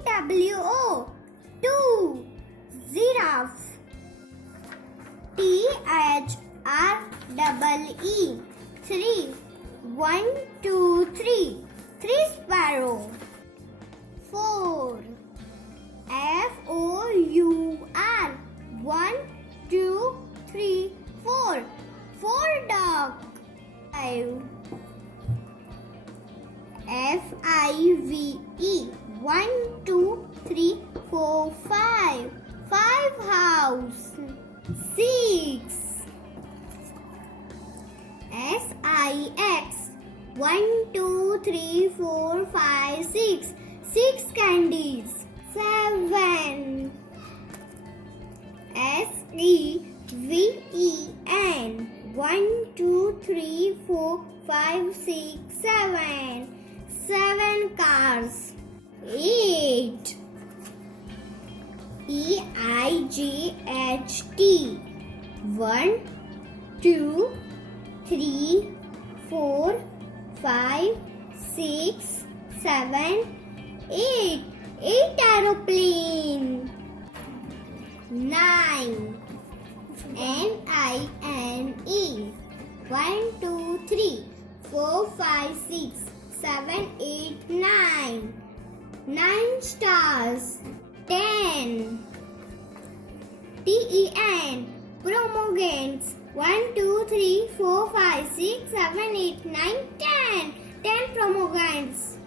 TWO 2 giraffe. THREE 3 1 2 3 3 sparrow. 4 FOUR 1 2 3 4 4 dog. 5 FIVE 1 2 3 4 5 5 house. 6 SIX 1 2 3 4 5 6 6 candies. 7 SEVEN 1 2 3 4 5 6 7 7 cars. 8 EIGHT 1 2 3 4 5 6 7 8 8 aeroplane. 9 NINE 1 2 3 4 5 6 7 8 9 9 stars. 10 TEN Promogants 1 2 3 4 5 6 7 8 9 10 10 promogants.